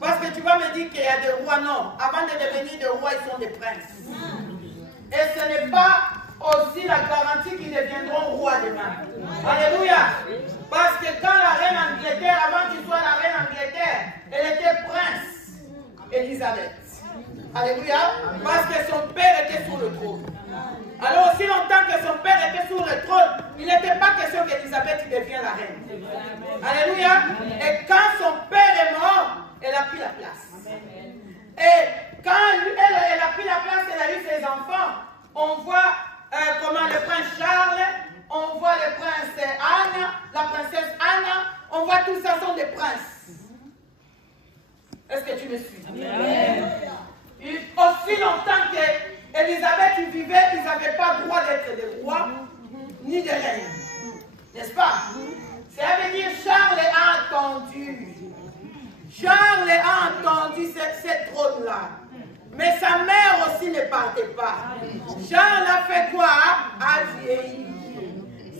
Parce que tu vas me dire qu'il y a des rois, non. Avant de devenir des rois, ils sont des princes. Et ce n'est pas aussi la garantie qu'ils deviendront rois demain. Alléluia. Parce que quand la reine Angleterre, avant qu'il soit la reine Angleterre, elle était prince Élisabeth. Alléluia. Parce que son père était sur le trône. Alors aussi longtemps que son père était sur le trône, il n'était pas question qu'Élisabeth devienne la reine. Alléluia. Et quand son père est mort, elle a pris la place. Et quand elle a pris la place, elle a eu ses enfants. On voit comment le prince Charles, on voit le prince Anne, la princesse Anna, on voit tout ça sont des princes. Est-ce que tu me suis? Amen. Aussi longtemps qu'Élisabeth vivait, ils n'avaient pas le droit d'être des rois ni des reines. N'est-ce pas? Ça veut dire Charles a entendu. Charles a entendu cette trône-là. Mais sa mère aussi ne partait pas. Charles a fait quoi? A vieilli.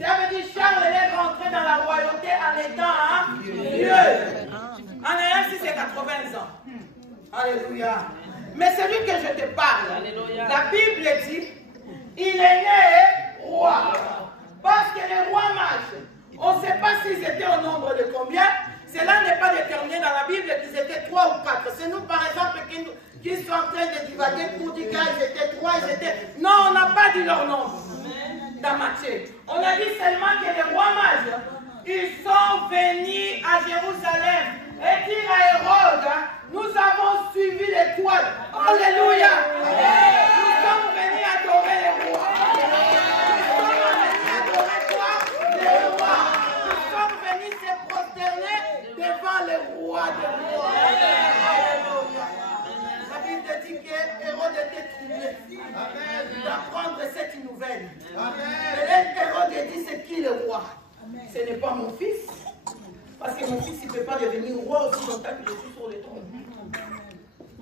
Ça veut dire Charles est rentré dans la royauté en étant vieux. En ayant 6 et 80 ans. Alléluia. Mais celui que je te parle, la Bible dit, il est né roi. Parce que les rois mages, on ne sait pas s'ils étaient au nombre de combien. Cela n'est pas déterminé dans la Bible qu'ils étaient 3 ou 4. C'est nous, par exemple, qui sont en train de divaguer pour dire qu'ils étaient 3, ils étaient... Non, on n'a pas dit leur nombre dans Matthieu. On a dit seulement que les rois mages, ils sont venus à Jérusalem et dire à Hérode, nous avons suivi l'étoile. Alléluia. Nous sommes venus adorer les rois. Nous sommes venus adorer quoi? Les rois. Nous sommes venus se prosterner devant les rois des rois. Alléluia. La Bible dit que Hérode était troublé d'apprendre cette nouvelle. Et Hérode dit, c'est qui le roi? Ce n'est pas mon fils. Parce que mon fils, il ne peut pas devenir roi aussi longtemps que je suis sur le trône.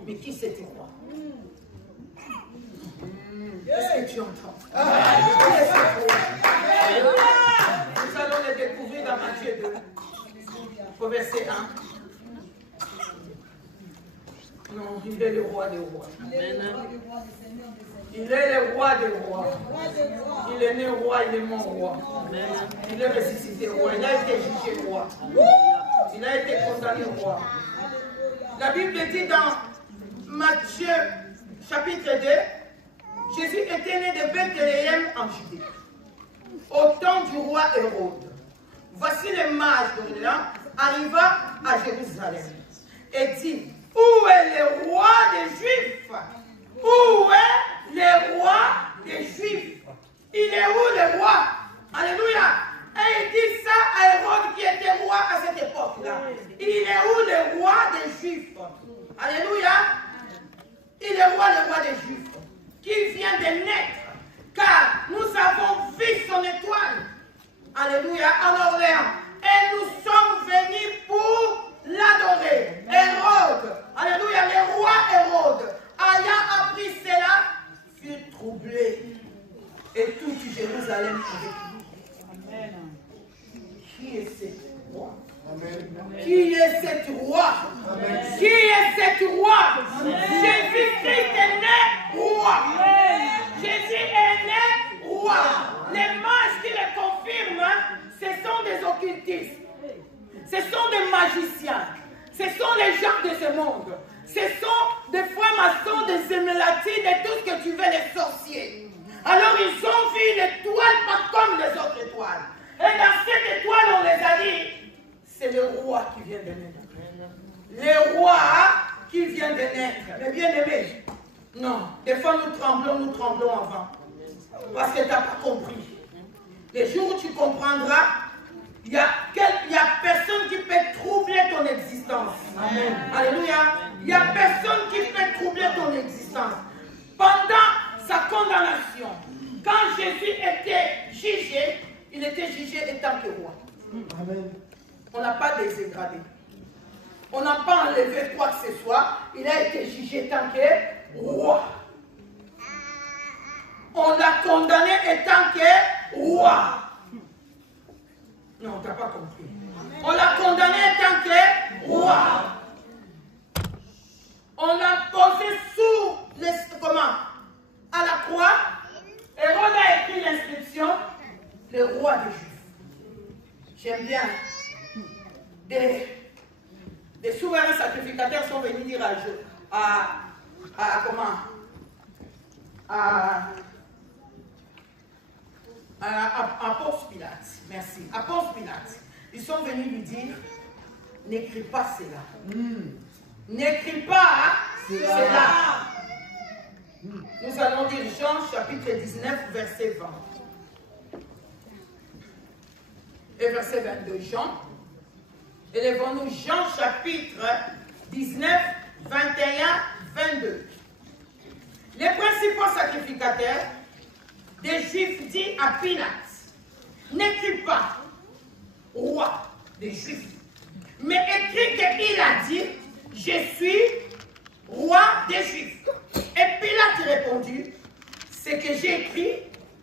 Mais qui c'est le roi? Est-ce que tu entends? Nous allons le découvrir dans Matthieu 2, au verset 1. Non, il est le roi des rois. Il est le roi des rois. Il est né roi, il est mort roi. Il est ressuscité roi. Il a été jugé roi. Il a été condamné roi. La Bible dit dans Matthieu chapitre 2, Jésus était né de Bethléem en Judée, au temps du roi Hérode. Voici le mage d'Orient arriva à Jérusalem et dit, où est le roi des Juifs? Où est le roi des Juifs? Il est où le roi? Alléluia. Et il dit ça à Hérode qui était roi à cette époque-là. Il est où le roi des Juifs? Alléluia. Il est roi, le roi des Juifs, qui vient de naître, car nous avons vu son étoile. Alléluia, en Orléans. Et nous sommes venus pour l'adorer. Hérode, alléluia, le roi Hérode, ayant appris cela, fut troublé. Et tout Jérusalem avec lui. Amen. Qui est ce roi? Amen. Qui est cet roi? Amen. Qui est cet roi? Jésus-Christ est né roi. Amen. Jésus est né roi. Les mages qui le confirment, ce sont des occultistes. Ce sont des magiciens. Ce sont les gens de ce monde. Ce sont des francs-maçons, des émélatides et tout ce que tu veux, les sorciers. Alors ils ont vu l'étoile pas comme les autres étoiles. Et dans cette étoile, on les a dit, c'est le roi qui vient de naître. Le roi qui vient de naître. Mais bien aimé, non. Des fois nous tremblons avant. Parce que tu n'as pas compris. Les jours où tu comprendras, il n'y a personne qui peut troubler ton existence. Amen. Alléluia. Il n'y a personne qui peut troubler ton existence. Pendant sa condamnation, quand Jésus était jugé, il était jugé étant que roi. Amen. On n'a pas dégradé. On n'a pas enlevé quoi que ce soit. Il a été jugé étant que roi. On l'a condamné étant que roi. Non, tu n'as pas compris. On l'a condamné étant que roi. j'aime bien, des souverains sacrificateurs sont venus dire à Ponce Pilate, merci, à Ponce Pilate, ils sont venus lui dire, n'écris pas cela. N'écris pas cela. Nous allons lire Jean chapitre 19, verset 20. Et verset 22, Jean. Élevons-nous Jean chapitre 19, 21, 22. Les principaux sacrificateurs des Juifs dit à Pilate, n'écris pas roi des Juifs, mais écris qu'il a dit, je suis roi des Juifs. Et Pilate répondit, ce que j'ai écrit,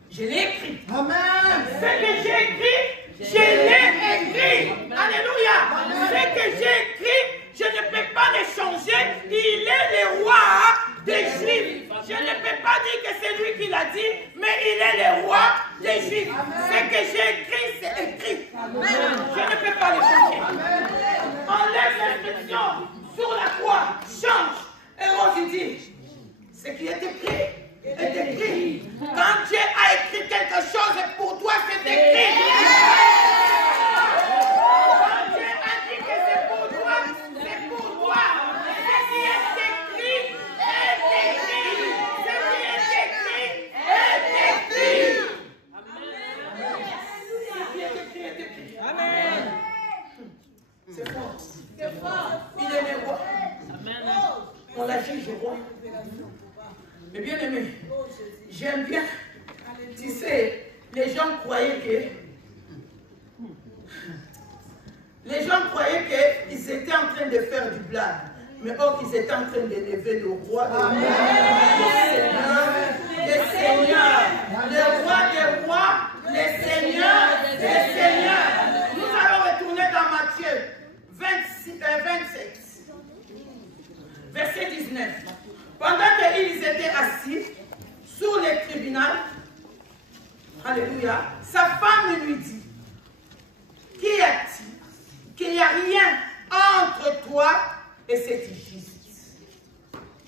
je l'ai écrit. Amen. Ce que j'ai écrit, je l'ai écrit. Alléluia. Ce que j'ai écrit, je ne peux pas le changer. Il est le roi des Juifs. Je ne peux pas dire que c'est lui qui l'a dit, mais il est le roi des Juifs. Ce que j'ai écrit, c'est écrit. Je ne peux pas le changer. Enlève l'inscription sur la croix, change. Et Rose dit, ce qui est écrit est écrit. Quand Dieu a écrit quelque chose pour toi, c'est écrit. Quand Dieu a dit que c'est pour toi, c'est pour toi. Ce qui est écrit est écrit. Ce qui est écrit est écrit. Ce qui est écrit est écrit. Amen. C'est fort. C'est fort. Il est le roi. On l'a juge roi. Mais bien aimé, j'aime bien, tu sais, les gens croyaient qu'ils étaient en train de faire du blague, mais or qu'ils étaient en train d'élever le roi des seigneurs, le roi des rois, les seigneurs des seigneurs. Nous allons retourner dans Matthieu 27, verset 19. Pendant qu'ils étaient assis sur le tribunal, alléluia, sa femme lui dit, qu'y a-t-il? Qu'il n'y a rien entre toi et cette justice.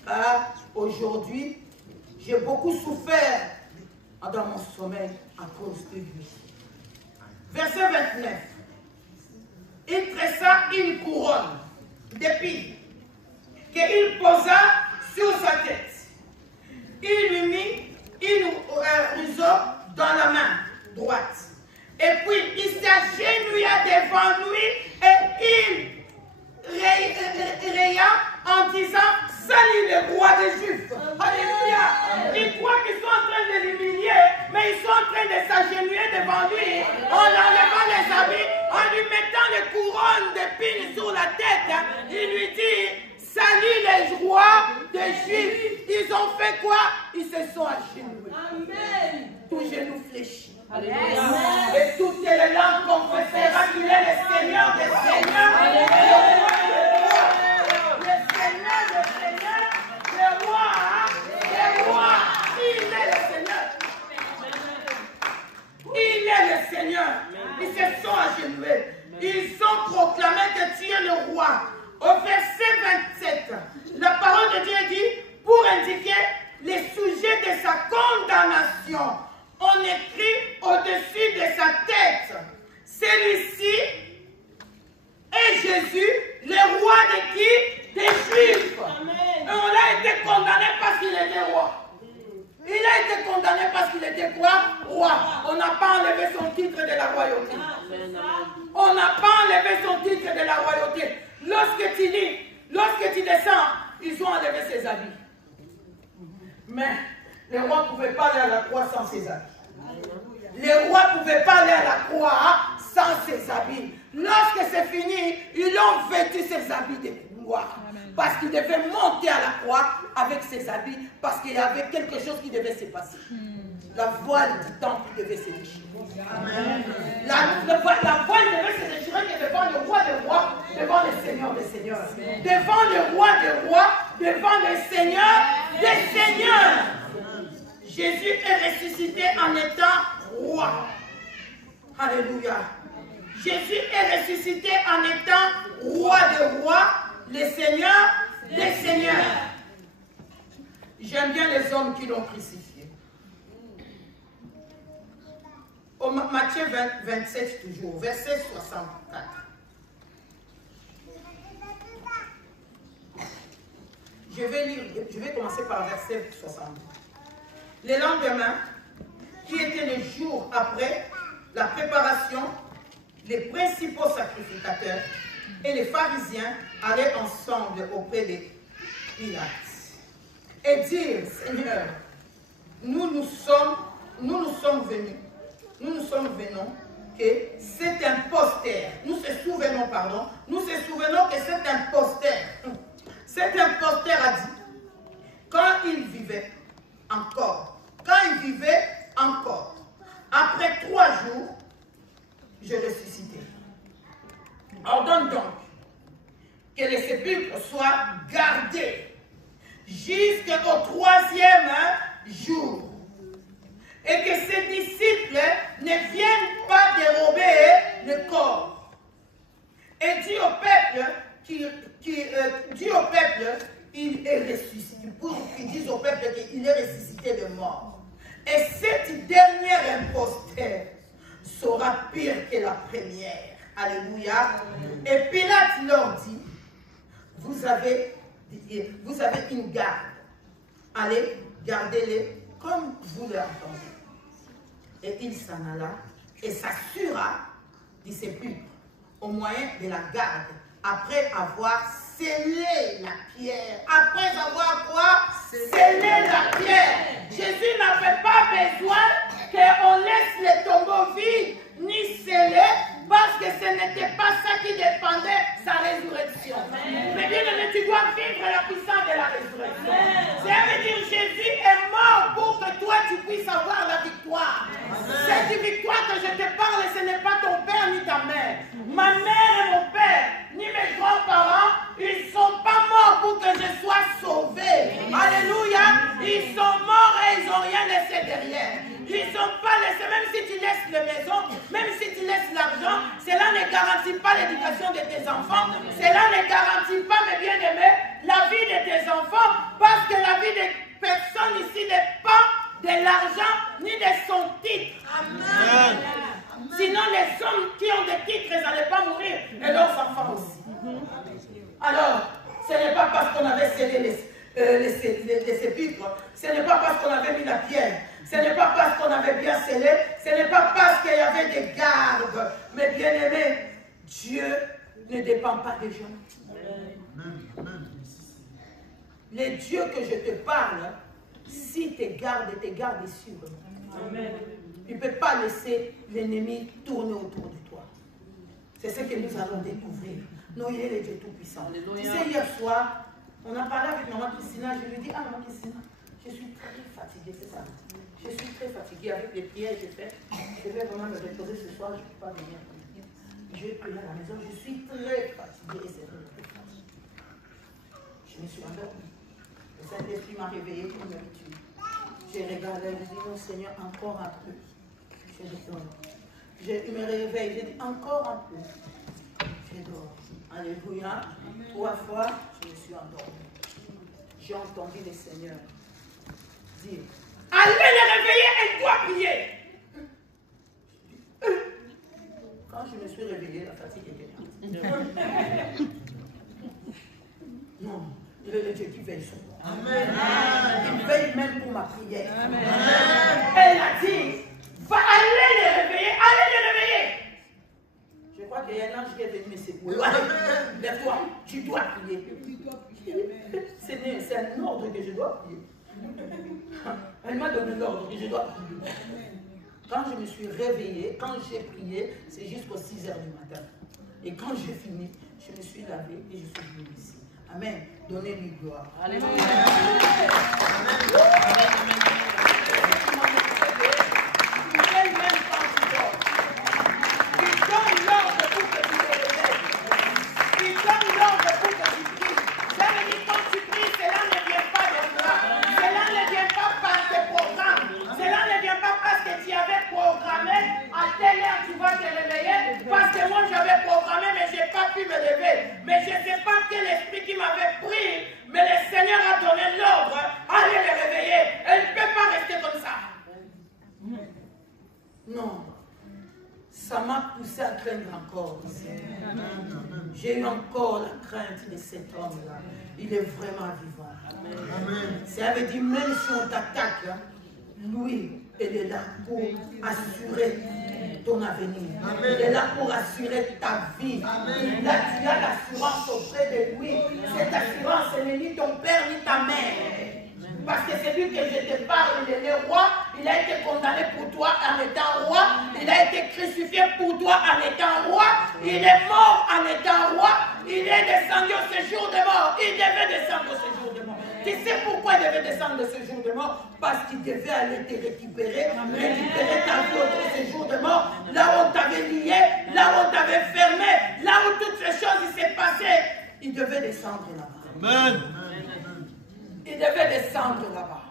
Car aujourd'hui, j'ai beaucoup souffert dans mon sommeil à cause de lui. Verset 29. Il tressa une couronne d'épines qu'il posa sur sa tête. Il lui mit un roseau dans la main droite. Et puis il s'agenouilla devant lui et il raya en disant, salut le roi des Juifs. Alléluia. Ils croient qu'ils sont en train de l'humilier, mais ils sont en train de s'agenouiller devant lui en enlevant les habits, en lui mettant les couronnes d'épines sur la tête. Il lui dit, salut les rois des Juifs. Ils ont fait quoi? Ils se sont agenouillés. Amen. Tout genou fléchi. Alléluia. Et toutes les langues confesseront qu'il est le Seigneur des Seigneurs. Alléluia. Le Seigneur des Seigneurs. Le roi des rois. Il est le Seigneur. Il est le Seigneur. Ils se sont agenouillés. Ils ont proclamé que tu es le roi. Au verset 27, la parole de Dieu dit, pour indiquer les sujets de sa condamnation, on écrit au-dessus de sa tête, celui-ci est Jésus, le roi de qui? Des Juifs. Et on a été condamné parce qu'il était roi. Il a été condamné parce qu'il était quoi? Roi. On n'a pas enlevé son titre de la royauté. On n'a pas enlevé son titre de la royauté. Lorsque tu lis, lorsque tu descends, ils ont enlevé ses habits. Mais le roi ne pouvait pas aller à la croix sans ses habits. Le roi ne pouvait pas aller à la croix sans ses habits. Lorsque c'est fini, ils ont vêtu ses habits de gloire. Parce qu'il devait monter à la croix avec ses habits, parce qu'il y avait quelque chose qui devait se passer. La voile du temple devait se déchirer. La voile devait se déchirer devant le roi des rois, devant le Seigneur des seigneurs. Devant le roi des rois, devant le Seigneur des seigneurs. Jésus est ressuscité en étant roi. Alléluia. Jésus est ressuscité en étant roi des rois, le Seigneur des seigneurs. J'aime bien les hommes qui l'ont crucifié. Au Matthieu 27 toujours, verset 64. Je vais commencer par verset 62. Le lendemain, qui était le jour après la préparation, les principaux sacrificateurs et les pharisiens allaient ensemble auprès de Pilate et dirent, Seigneur, nous sommes venus que cet imposteur, nous se souvenons que cet imposteur a dit, quand il vivait encore, après 3 jours, je ressuscitais. Ordonne donc que les sépulcres soient gardés jusqu'au 3e jour et que ses disciples ne viennent pas dérober le corps. Et dit au peuple, il est ressuscité. Pour qu'ils disent au peuple qu'il est ressuscité de mort. Et cette dernière imposteur sera pire que la première. Alléluia. Et Pilate leur dit, vous avez une garde. Allez, gardez-les comme vous l'entendez. Et il s'en alla et s'assura du sépulcre au moyen de la garde, après avoir scellé la pierre. Après avoir quoi? Scellé la pierre. Jésus n'avait pas besoin qu'on laisse les tombeaux vides ni scellés, parce que ce n'était pas ça qui dépendait de sa résurrection. Mais bien aimé, tu dois vivre la puissance de la résurrection. Ça veut dire Jésus est mort pour que toi tu puisses avoir la victoire. Cette victoire que je te parle, ce n'est pas ton père ni ta mère. Ma mère et mon père, ni mes grands-parents, ils ne sont pas morts pour que je sois sauvé. Alléluia. Ils sont morts et ils n'ont rien laissé derrière. Ils ne sont pas laissés, même si tu laisses les maisons, même si tu laisses l'argent, cela ne garantit pas l'éducation de tes enfants. Cela ne garantit pas, mes bien-aimés, la vie de tes enfants, parce que la vie de personne ici n'est pas de l'argent ni de son titre. Amen. Sinon, les hommes qui ont des titres, ils n'allaient pas mourir, et leurs enfants aussi. Alors, ce n'est pas parce qu'on avait scellé les sépulcres, ce n'est pas parce qu'on avait mis la pierre, ce n'est pas parce qu'on avait bien scellé, ce n'est pas parce qu'il y avait des gardes. Mais bien aimé, Dieu ne dépend pas des gens. Les dieux que je te parle, si tes gardes sur eux, tu ne peux pas laisser l'ennemi tourner autour de toi. C'est ce que nous allons découvrir. Non, il est le Dieu Tout-Puissant. Tu sais, hier soir, on a parlé avec maman Christina, je lui ai dit, ah maman Christina, je suis très fatiguée, c'est ça. Je suis très fatiguée avec les prières que j'ai faites. Je vais vraiment me reposer ce soir, je ne peux pas venir. Je vais prier à la maison, je suis très fatiguée et c'est très fatiguée. Je me suis endormie. Le Saint-Esprit m'a réveillée comme d'habitude. J'ai regardé, je dis, non Seigneur, encore un peu. Je dors. Il me réveille, je dis, encore un peu. Je dors. Alléluia. 3 fois, je me suis endormie. J'ai entendu le Seigneur dire, allez les réveiller, elle doit prier. Quand je me suis réveillée, la fatigue était partie. Non, il est le Dieu qui veille sur moi. Amen. Il veille même pour ma prière. Amen. Elle a dit, va aller les réveiller, allez les réveiller. Je crois qu'il y a un ange qui est venu me secouer. Lève-toi, tu dois prier. C'est un ordre que je dois prier. Elle m'a donné l'ordre que je dois prier. Quand je me suis réveillée, quand j'ai prié, c'est jusqu'aux 6 h du matin. Et quand j'ai fini, je me suis lavée et je suis venue ici. Amen. Donnez-lui gloire. Alléluia. Tu vas va te réveiller parce que moi j'avais programmé mais je n'ai pas pu me lever. Mais je ne sais pas quel esprit qui m'avait pris, mais le Seigneur a donné l'ordre, allez le réveiller. Elle ne peut pas rester comme ça. Non, ça m'a poussé à craindre encore. J'ai eu encore la crainte de cet homme-là. Il est vraiment vivant. Ça veut dire, même si on t'attaque, lui, il est là pour assurer ton avenir. Il est là pour assurer ta vie. Là, tu as l'assurance auprès de lui. Cette assurance, ce n'est ni ton père ni ta mère. Parce que celui que je te parle, il est le roi, il a été condamné pour toi en étant roi, il a été crucifié pour toi en étant roi, il est mort en étant roi, il est descendu au séjour de mort, il devait descendre au séjour de mort. Tu sais pourquoi il devait descendre au séjour de mort? Parce qu'il devait aller te récupérer ta vie au séjour de mort, là où on t'avait lié, là où on t'avait fermé, là où toutes ces choses s'est passées. Il devait descendre là-bas. Amen. Il devait descendre là-bas.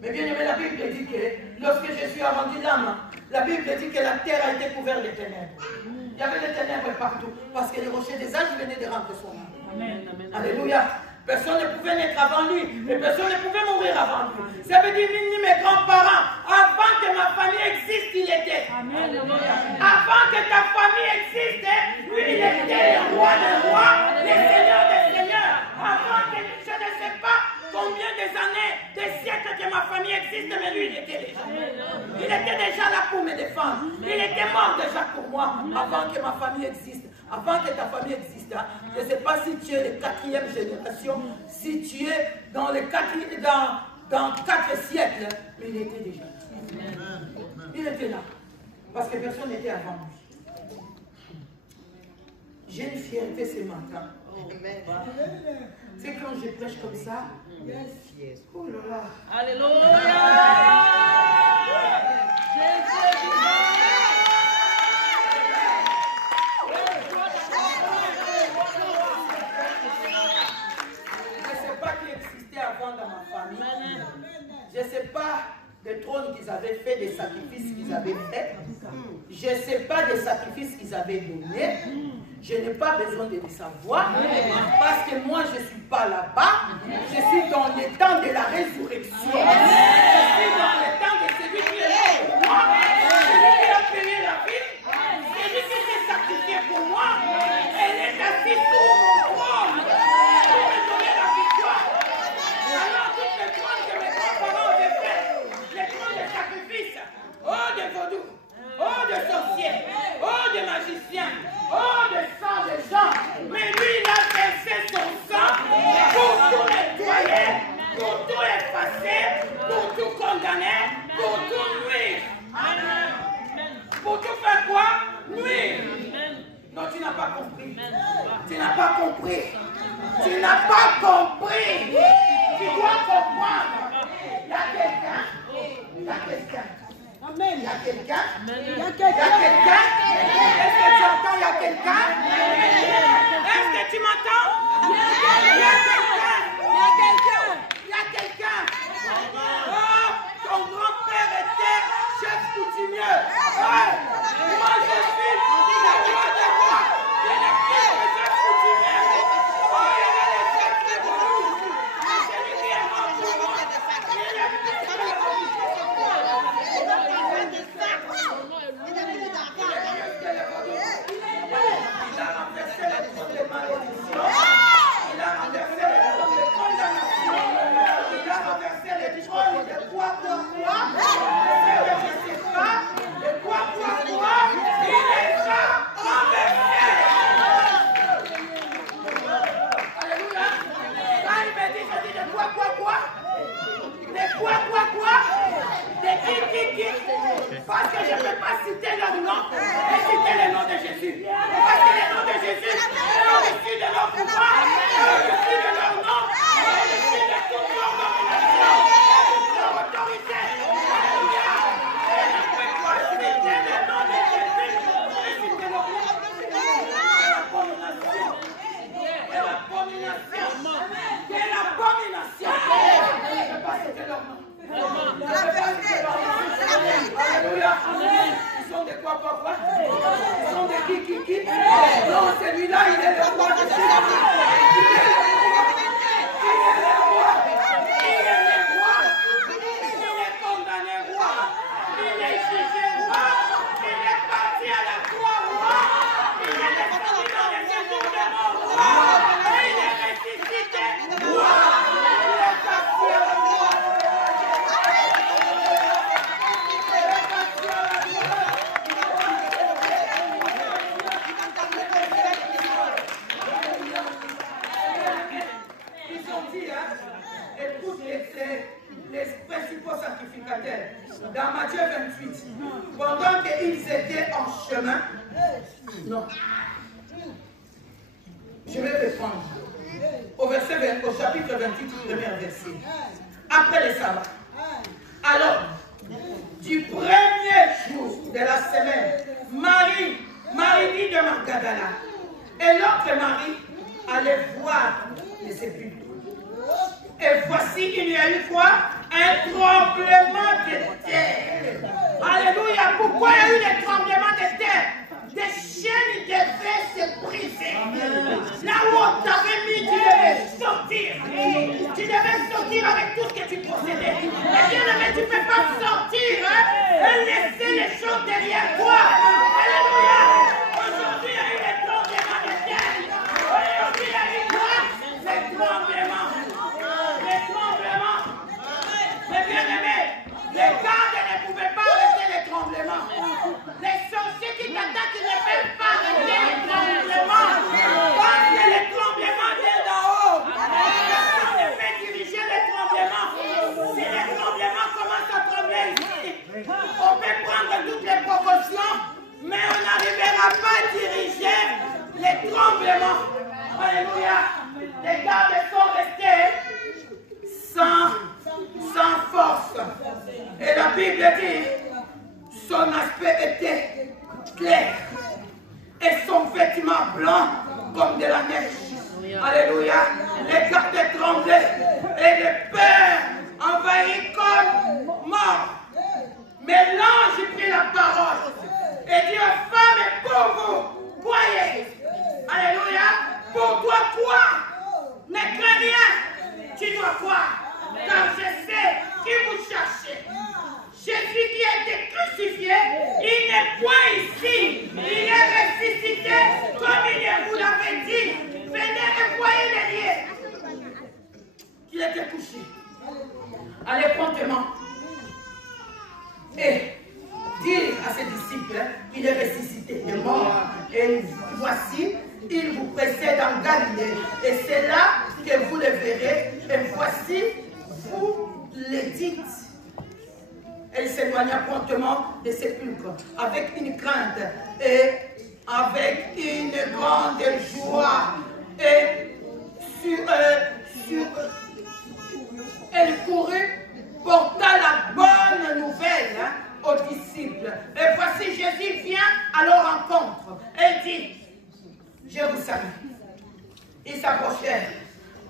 Mais bien aimé, la Bible dit que lorsque Jésus a rendu l'âme, la Bible dit que la terre a été couverte de ténèbres. Il y avait des ténèbres partout. Parce que les rochers des âges venaient de rentrer son âme. Alléluia. Personne ne pouvait naître avant lui. Et personne ne pouvait mourir avant lui. Ça veut dire ni mes grands-parents. Avant que ma famille existe, il était. Avant que ta famille existe, lui, il était le roi des rois, le seigneur des seigneurs. Avant que je ne sais pas combien des années, des siècles que ma famille existe, mais lui, il était déjà. Il était déjà là pour me défendre. Il était mort déjà pour moi avant que ma famille existe. Avant que ta famille existe, hein. Je ne sais pas si tu es de 4e génération, si tu es dans les 4 siècles, mais il était déjà là. Il était là. Parce que personne n'était avant lui. J'ai une fierté ce matin. C'est quand je prêche comme ça. Oh là là. Alléluia. Dans ma famille, je ne sais pas des trônes qu'ils avaient fait, des sacrifices qu'ils avaient fait, je ne sais pas des sacrifices qu'ils avaient donnés, je n'ai pas besoin de le savoir, parce que moi je ne suis pas là-bas, je suis dans le temps de la résurrection, je suis dans le temps de celui qui est là pour moi, celui qui a payé la vie, celui qui s'est sacrifié pour moi, elle est assise sur mon trône pour me donner la victoire. Alors toutes les trônes que mes grands-parents avaient fait, les trônes de sacrifice, oh de vaudou, oh de sorciers, oh de magiciens, oh de sang de gens, mais lui il a versé son sang pour tout nettoyer, pour tout effacer, pour tout condamner, pour tout nuire. Pour tout faire quoi? Nuire. Non, tu n'as pas compris. Tu n'as pas compris. Tu n'as pas compris. Tu dois comprendre. Il y a quelqu'un. Il y a quelqu'un. Amen. Il y a quelqu'un. Il y a quelqu'un. Est-ce que tu entends? Il y a quelqu'un. Est-ce que tu m'entends? Il y a quelqu'un. Il y a quelqu'un. Il y a quelqu'un. Oh, ton grand-père était chef coutumier. Moi, je suis la roi des rois. Il est plus que chef coutumier. Oh, il y a les chefs de Goulouse. Celui qui est mort pour moi. Il est plus que le Il a renversé les trônes de malédiction. Il a renversé les Écoute les principaux sacrificateurs. Dans Matthieu 28, pendant qu'ils étaient en chemin, non, je vais reprendre. Au chapitre 28, premier verset. Après le sabbat. Alors, du premier jour de la semaine, Marie dit de Magdala, et l'autre Marie allait voir le sépulcre. Et voici, il y a eu quoi? Un tremblement de terre. Alléluia. Pourquoi il y a eu des tremblements de terre? Des chaînes devaient se briser. Là où on t'avait mis, tu devais sortir. Tu devais sortir avec tout ce que tu possédais. Mais bien aimé, tu ne peux pas sortir et laisser les choses derrière toi. Alléluia. Aujourd'hui, il y a eu des tremblements de terre. Aujourd'hui, il y a eu quoi? Des tremblements. Des tremblements. Mais bien aimé, les gardes ne pouvaient pas arrêter les tremblements. Les sorciers qui t'attaquent ne peuvent pas arrêter les tremblements. Parce que les tremblements viennent d'en haut. Personne ne peut diriger les tremblements. Si les tremblements commencent à trembler ici, on peut prendre toutes les précautions, mais on n'arrivera pas à diriger les tremblements. Alléluia. Les gardes sont restés sans force. Et la Bible dit, son aspect était clair et son vêtement blanc comme de la neige. Alléluia. Les gardes tremblaient et les peurs envahirent comme morts. Mais l'ange prit la parole et dit aux femmes, et pour vous, croyez. Alléluia. Pour toi, quoi? Ne crains rien. Tu dois croire. Car je sais qui vous cherchez. Jésus qui a été crucifié, il n'est point ici. Il est ressuscité comme il vous l'avait dit. Venez et voyez les liens. Il était couché. Allez promptement. Et dire à ses disciples qu'il est ressuscité de mort. Et voici, il vous précède en Galilée. Et c'est là que vous le verrez. Et voici, vous le dites. Elle s'éloigna promptement des sépulcres avec une crainte et avec une grande joie. Et elle courut, porta la bonne nouvelle aux disciples. Et voici Jésus vient à leur rencontre et dit, je vous salue. Ils s'approchèrent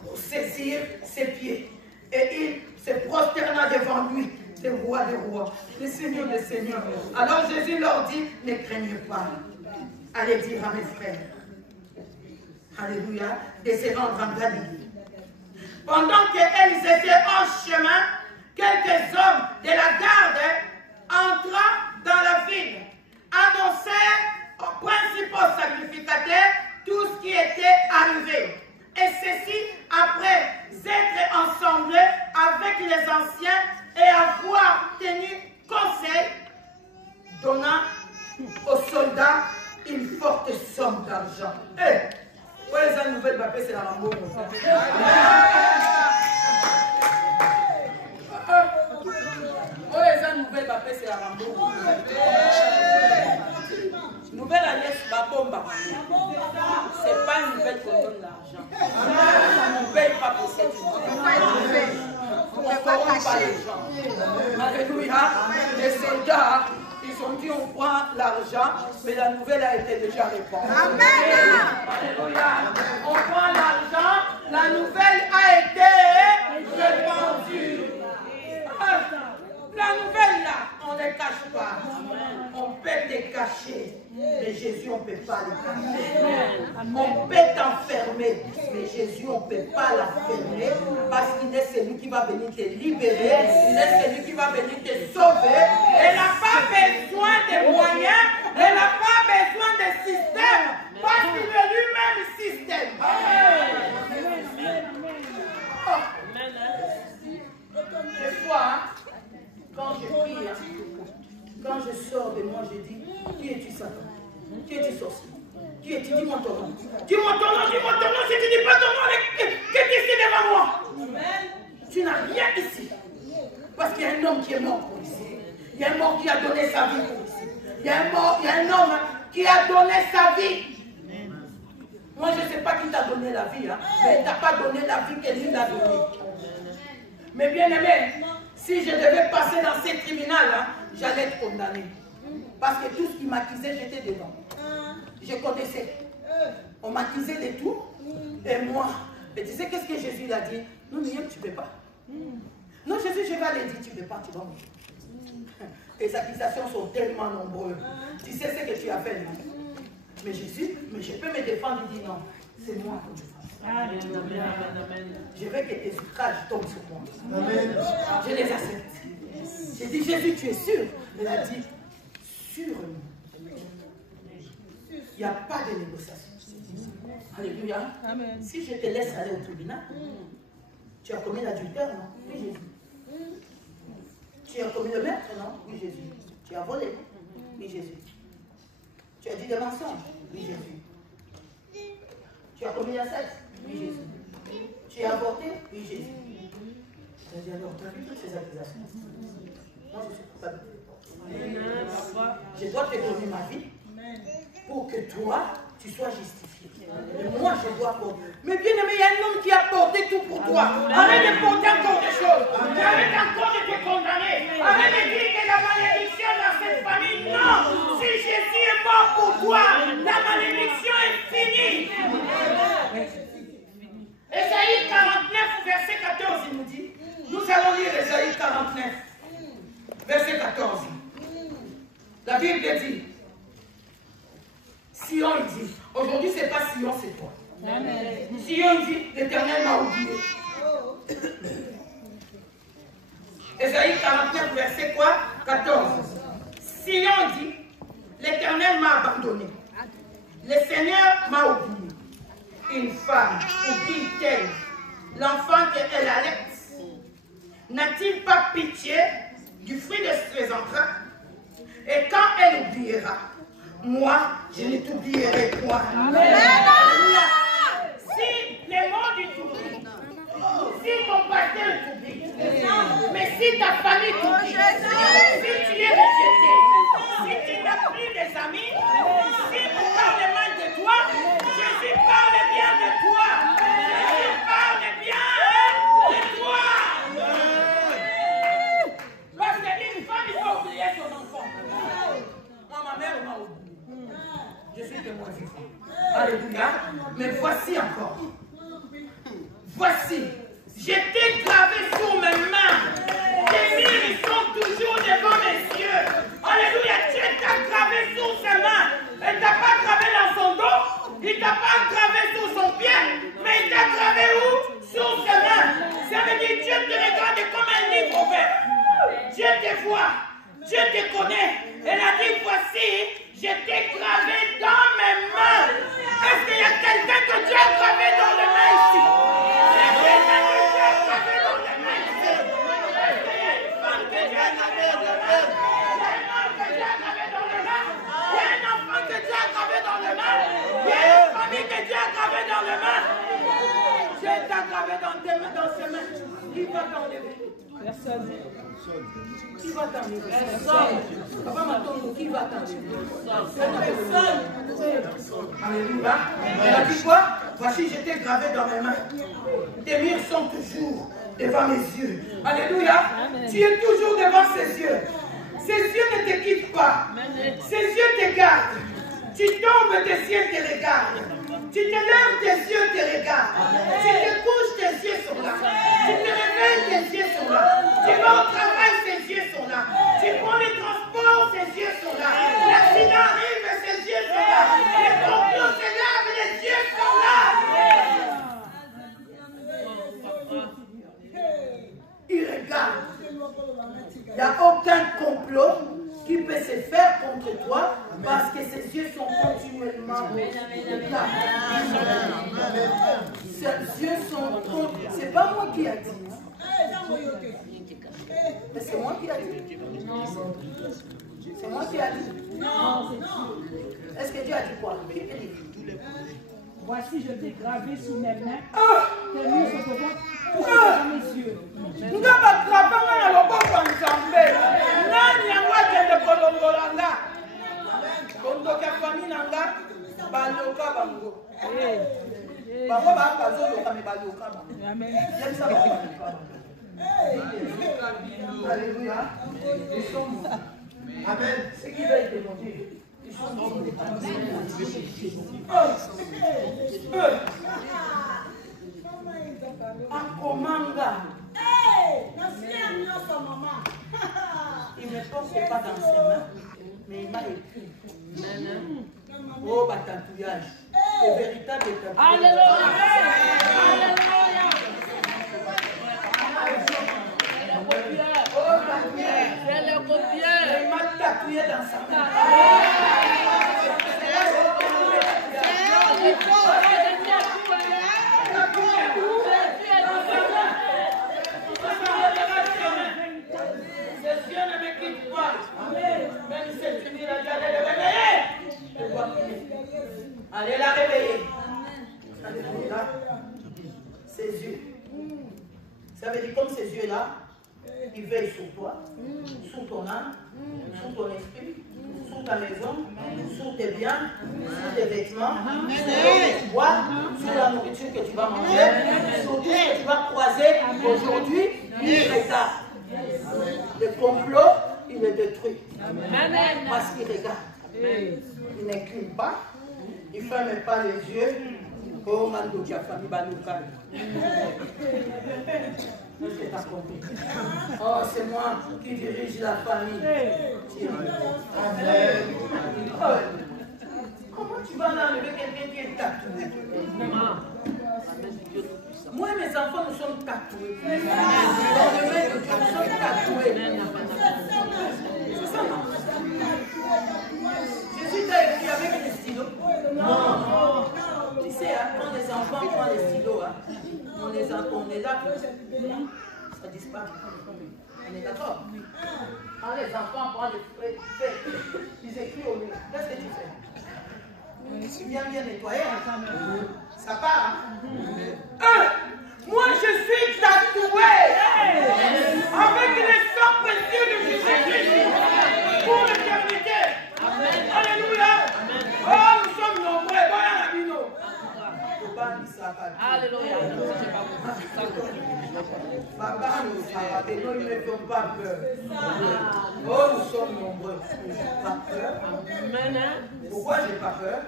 pour saisir ses pieds et il se prosterna devant lui, le roi des rois, le Seigneur des seigneurs. Alors Jésus leur dit, ne craignez pas. Allez dire à mes frères, alléluia, de se rendre en Galilée. Pendant qu'elles étaient en chemin, quelques hommes de la garde entrant dans la ville, annoncèrent aux principaux sacrificateurs tout ce qui était arrivé. Et ceci, après être ensemble avec les anciens et avoir tenu conseil, donna aux soldats une forte somme d'argent. Pour les nouvelles papiers, c'est la rambo. Pour les nouvelles papiers, c'est la rambo. Nouvelle alliance, la bombe. C'est pas une nouvelle qu'on donne l'argent. On ne paye pas pour cette chose. On ne corrompt pas les gens. Alléluia. Les soldats, ils ont dit on prend l'argent, mais la nouvelle a été déjà répandue. Alléluia. On prend l'argent, la nouvelle a été répandue. La nouvelle là, on ne cache pas. On peut te cacher, mais Jésus, on ne peut pas le cacher. On peut t'enfermer, mais Jésus, on ne peut pas l'enfermer parce qu'il est celui qui va venir te libérer, il est celui qui va venir te sauver. Elle n'a pas besoin de moyens, elle n'a pas besoin de système parce qu'il est lui-même système. Des fois, quand je prie, quand je sors de moi, je dis, qui es-tu Satan? Qui es-tu sorcier? Qui es-tu? Dis-moi ton nom. Dis-moi ton nom, dis-moi ton nom. Si tu ne dis pas ton nom, qu'est-ce qui est devant moi? Tu n'as rien ici. Parce qu'il y a un homme qui est mort pour ici. Il y a un mort qui a donné sa vie pour ici. Il y a un homme qui a donné sa vie. Moi, je ne sais pas qui t'a donné la vie, hein, mais il ne t'a pas donné la vie que lui l'a donnée. Mais bien aimé, si je devais passer dans ces tribunaux, hein, j'allais être condamné. Parce que tout ce qui m'accusait, j'étais dedans. Je connaissais. On m'accusait de tout. Et moi, et tu sais qu'est-ce que Jésus l'a dit? Non, Miriam, tu ne peux pas. Non, Jésus, je vais aller dire, tu ne peux pas, tu vas mourir. Tes accusations sont tellement nombreuses. Tu sais ce que tu as fait, non? Mais Jésus, mais je peux me défendre, il dit non, c'est moi que tu fasses. Je veux que tes outrages tombent sur moi. Amen. Je les accepte. J'ai dit, Jésus, tu es sûr? Il a dit, sûr. Il n'y a pas de négociation. Alléluia. Amen. Si je te laisse aller au tribunal, tu as commis l'adultère, non? Oui, Jésus. Tu as commis le meurtre, non? Oui, Jésus. Tu as volé? Oui, Jésus. Tu as dit des mensonges? Oui, Jésus. Tu as commis l'inceste? Oui, Jésus. Tu as avorté? Oui, Jésus. Je dis alors, tu as vu toutes ces accusations? Moi, je suis coupable. Je dois te donner ma vie pour que toi, tu sois justifié. Mais moi, je dois porter. Mais bien aimé, il y a un homme qui a porté tout pour toi. Arrête de porter encore des choses. Arrête encore de te condamner. Arrête de dire que la malédiction dans cette famille. Non! Si Jésus est mort pour toi, la malédiction est finie. Ésaïe 49, verset 14, il nous dit. Nous allons lire Ésaïe 49, verset 14. La Bible dit. Sion, il dit. Aujourd'hui, ce n'est pas Sion, c'est toi. Amen. Sion, il dit, l'Éternel m'a oublié. Ésaïe 49, verset quoi? 14. Sion dit, l'Éternel m'a abandonné. Le Seigneur m'a oublié. Une femme oublie-t-elle l'enfant qu'elle allait? N'a-t-il pas pitié du fruit de ses entrailles? Et quand elle oubliera, moi, je ne t'oublierai point. Amen. Si les mots du t'oublient, si ton pasteur t'oublie, mais si ta famille t'oublie, si tu es rejeté, si tu n'as plus des amis, si on parle mal de toi, Jésus parle bien de toi. Jésus parle bien de toi. Parce qu'une femme, il faut oublier son enfant. Moi, ma mère m'a oublié. Je suis témoin vivant. Alléluia. Mais voici encore. Voici. J'étais gravé sur mes mains. Tes murs sont toujours devant mes yeux. Alléluia. Dieu t'a gravé sur ses mains. Il ne t'a pas gravé dans son dos. Il ne t'a pas gravé sur son pied. Mais il t'a gravé où? Sur ses mains. Ça veut dire Dieu te regarde comme un livre ouvert. Dieu te voit. Dieu te connaît. Elle a dit voici. Je t'ai gravé dans mes mains. Est-ce qu'il y a quelqu'un que Dieu a gravé dans les mains ici? Il y a quelqu'un que Dieu a gravé dans les mains ici. Est-ce qu'il y a une femme que Dieu a gravé dans les mains? Il y a un homme que Dieu a gravé dans les mains? Il y a un enfant que Dieu a gravé dans les mains? Il y a une famille que Dieu a gravé dans les mains? Dieu t'a gravé dans tes mains, dans ses mains. Qui va t'enlever? Personne. Qui va t'enlever? Personne. Papa Matongo, qui va t'enlever? Personne. Alléluia. Elle a dit quoi? Voici, j'étais gravé dans mes mains. Tes murs sont toujours devant mes yeux. Alléluia. Tu es toujours devant ses yeux. Ses yeux ne te quittent pas. Ses yeux te gardent. Tu tombes, tes yeux te regardent. Tu te lèves, tes yeux te regardent. Tu te couches, tes yeux sont là. Tu te réveilles, tes yeux sont là. Tu vas au travail, tes yeux sont là. Tu prends les transports, tes yeux sont là. L'accident arrive, tes yeux sont là. Les complots se lavent, les yeux sont là. Il regarde. Il n'y a aucun complot qui peut se faire contre toi parce que ses yeux sont continuellement ouverts. Ses yeux sont contre. C'est pas moi qui a dit. Mais c'est moi qui a dit. C'est moi qui a dit. Non. Est-ce que Dieu a dit quoi? Voici, je t'ai gravé sous mes mains. Tes murs sont devant. Amen. J'aime ça. Alléluia. Ils sont morts. Amen. Ce qui va être demandé. Ils sont morts. Akomanga. Il ne me porte pas dans ses mains, mais il m'a écrit. Oh, tatouage. Le véritable tatouage. Alléluia. C'est le copieur. Il m'a tatoué dans sa main. Dieu ne me quitte pas. Même cette nuit, la garde est réveillée. Allez la réveiller. Alléluia. Ses yeux. Ça veut dire comme ces yeux-là, ils veillent sur toi, sur ton âme, sur ton esprit, sur ta maison, sur tes biens, sur tes vêtements, sur ce que tu bois, sur la nourriture que tu vas manger, sur tout ce que tu vas croiser aujourd'hui. Il regarde. Le complot, il est détruit. Parce qu'il regarde. Il n'incline pas. Il ne ferme pas les yeux. Oh, Mando, tu as famille Banoukan. Est-ce que tu as compris? Oh, c'est moi qui dirige la famille. Amen. Comment tu vas enlever quelqu'un qui est tatoué? Moi et mes enfants, nous sommes tatoués. Dans le nom de Dieu, nous sommes tatoués. C'est ça, non? Jésus t'a écrit avec des stylos? Non. Tu sais, hein, quand les enfants prennent des stylos, hein, on les a, ça disparaît. On est d'accord? Quand les enfants prennent des feuilles, ils écrivent au mur. Qu'est-ce que tu fais? Tu viens bien nettoyer. Ça part. Moi, je suis tatoué avec le sang précieux de Jésus-Christ pour l'éternité. Alléluia. Oh, nous sommes nombreux. Alléluia. Papa, nous ne me font pas peur. Oh, nous sommes nombreux. Je n'ai pas peur. Pourquoi je n'ai pas peur?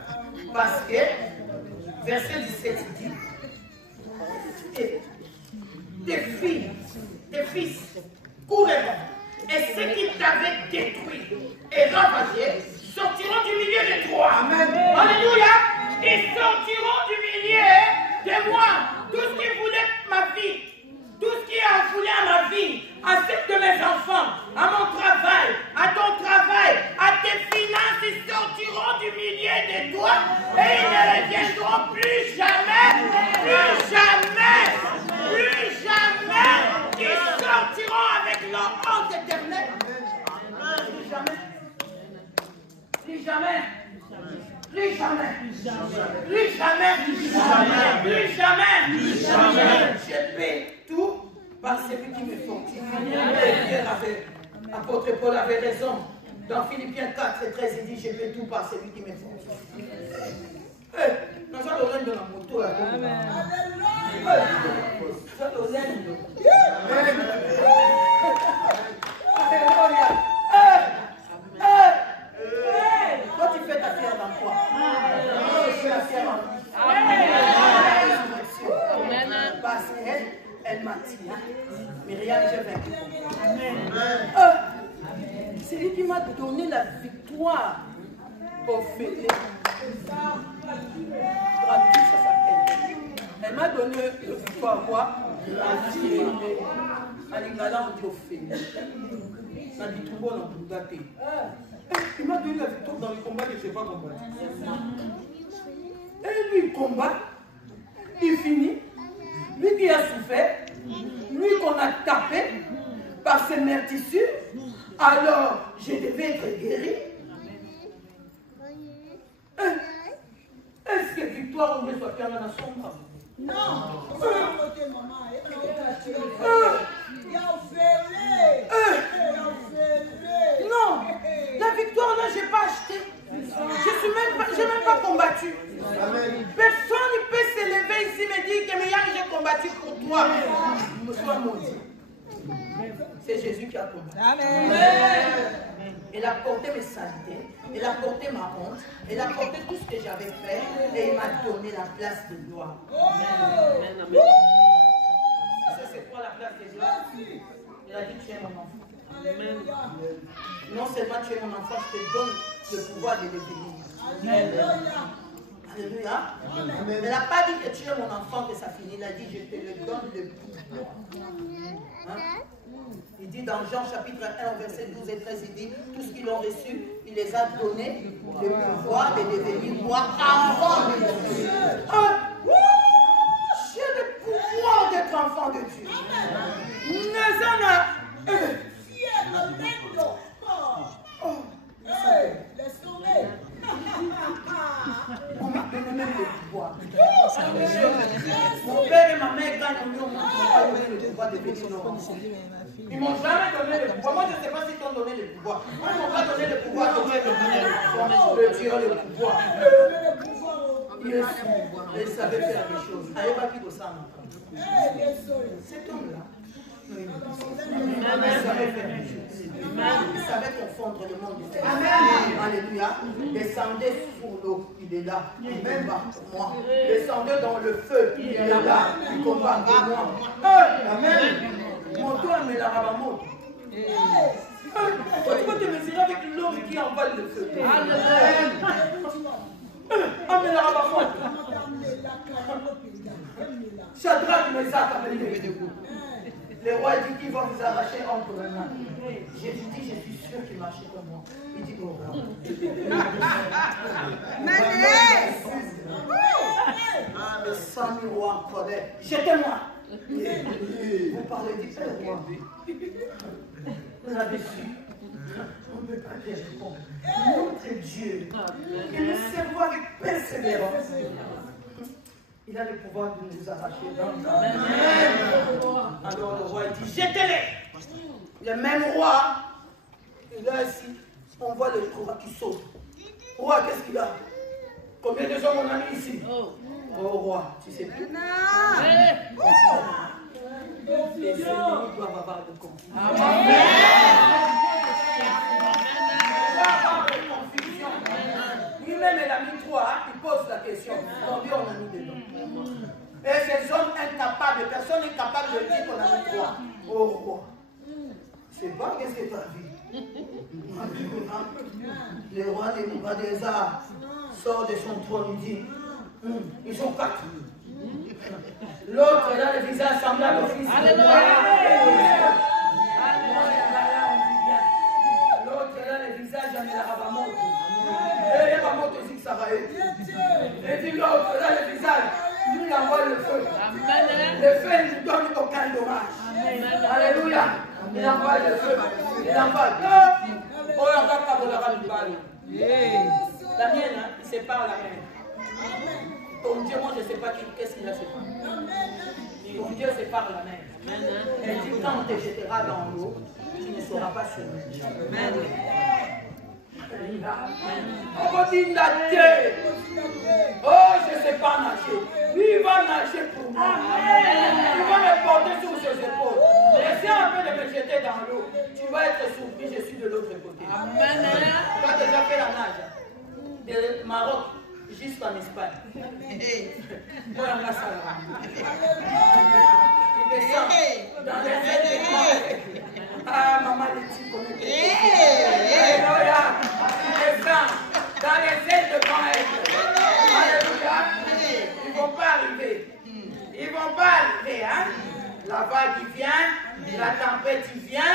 Parce que, verset 17 dit, tes filles, tes fils courront, et ceux qui t'avaient détruit et ravagé sortiront du milieu de toi. Amen. Alléluia. Ils sortiront du milieu de moi. Tout ce qui voulait ma vie, tout ce qui a voulu à ma vie, à celle de mes enfants, à mon travail, à ton travail, à tes finances, ils sortiront du milieu de toi et ils ne reviendront plus jamais, plus jamais, plus jamais. Ils sortiront avec leur honte éternelle. Plus jamais. Plus jamais. Plus jamais. Plus jamais. Plus jamais. Plus jamais. Je paie tout par celui qui me fortifie. Apôtre Paul avait raison. Dans Philippiens 4 et 13, il dit, je paie tout par celui qui me fortifie. Nous allons aller dans la moto. Amen. Alléluia. Toi, tu fais ta pierre dans quoi? Je suis la pierre en lui. Parce qu'elle m'a tiré. Myriam, j'ai vaincu. C'est lui qui m'a donné la victoire au fêter. Gratuit, ça s'appelle. Elle m'a donné la victoire à quoi? La vie. À l'ingala, on dit au fêter. Ça dit tout bon dans tout gâté. Il m'a donné la victoire dans le combat que je ne sais pas combattre. Et lui, il combat, il finit. Lui qui a souffert, lui qu'on a tapé par ses meurtrissures, alors je devais être guéri. Est-ce que victoire ou ne soit qu'un sombre? Non. Non, la victoire là, je n'ai pas acheté. Je n'ai même pas combattu. Personne ne peut s'élever ici et me dire que mais j'ai combattu. sois maudit. C'est Jésus qui a combattu. Amen. Il a porté mes saletés, il a porté ma honte, il a porté tout ce que j'avais fait et il m'a donné la place de gloire. C'est quoi la place de gloire? Il a dit tu es mon enfant. Non seulement tu es mon enfant, je te donne le pouvoir de devenir. Alléluia. Il n'a pas dit que tu es mon enfant, que ça finit. Il a dit je te le donne le pouvoir. Hein? Il dit dans Jean chapitre 1, verset 12 et 13, il dit tout ce qu'ils ont reçu, il les a donné le pouvoir de devenir moi enfant de Dieu. J'ai le pouvoir d'être enfant de Dieu. On m'a donné même le pouvoir. Mon père et ma mère, quand ils m'ont donné le pouvoir de devenir leur enfant. Ils m'ont jamais donné le pouvoir. Moi, je ne sais pas s'ils t'ont donné le pouvoir. Moi, ils ne m'ont pas donné le pouvoir de devenir le Dieu, le pouvoir. Il savait faire des choses. Cet homme-là, il savait faire des choses. Il savait confondre le monde du ciel. Alléluia. Descendez sous l'eau, il est là. Il même bat pour moi. Descendez dans le feu, il est là. Il combat pour moi. Amen. Mon toit me la rabamote. Tu peux te mesurer avec l'homme qui envoie le feu. Amen. Amen la rabamote. Shadrach, Meshach, Abednego. Le roi dit qu'il va vous arracher entre les mains. Jésus dit, je suis sûr qu'il marchait comme moi. Il dit, oh, mais 100 000 rois en colère. Jetez-moi. Vous parlez du Père roi. Là-dessus, on ne peut pas dire répondre. Notre Dieu, il nous servent avec persévérance. Il a le pouvoir de nous arracher dans le Amen. Alors le roi dit, jetez-les. Le même roi, il a ici, on voit le roi qui saute. Roi, qu'est-ce qu'il a? Combien de gens on a mis ici? Oh roi, tu sais plus. Les ennemis doivent avoir de confiance. Lui-même, il a mis 3, il pose la question. Combien on a mis dedans? Et ces hommes incapables, personne incapable de dire qu'on a mis 3. Oh roi, c'est pas qu'est-ce que tu as vu. Le roi Nebouchadnezzar sort de son trône, il dit, ils sont 4. L'autre, il a le visage semblable au fils de roi. L'autre, il a le visage à Mélarabamoto. Et il va monter aussi que ça va être. Et dit l'autre, il a le visage. Lui, il envoie le feu. Le feu ne lui donne aucun dommage. Alléluia. Il envoie le feu. Il envoie. La mienne, il sépare la mienne. Ton Dieu, moi, je ne sais pas qu'est-ce qu'il a séparé. Ton Dieu sépare la mer. Elle dit, quand on te jettera dans l'eau, tu ne seras pas sauvé. Amen. On va dire nager. Oh, je ne sais pas nager. Lui, il va nager pour moi. Il va me porter sur ses épaules. Essaie un peu de me jeter dans l'eau. Tu vas être surpris, je suis de l'autre côté. Amen. Tu as déjà fait la nage. De Maroc jusqu'en Espagne. Moi, on a ça là. Il descend dans les ailes des grands. Ah, maman, les petits connaissent. Alléluia. Il descend dans les ailes de grands aigles. Alléluia. Ils ne vont pas arriver. Ils ne vont pas arriver, hein. La vague qui vient, la tempête qui vient.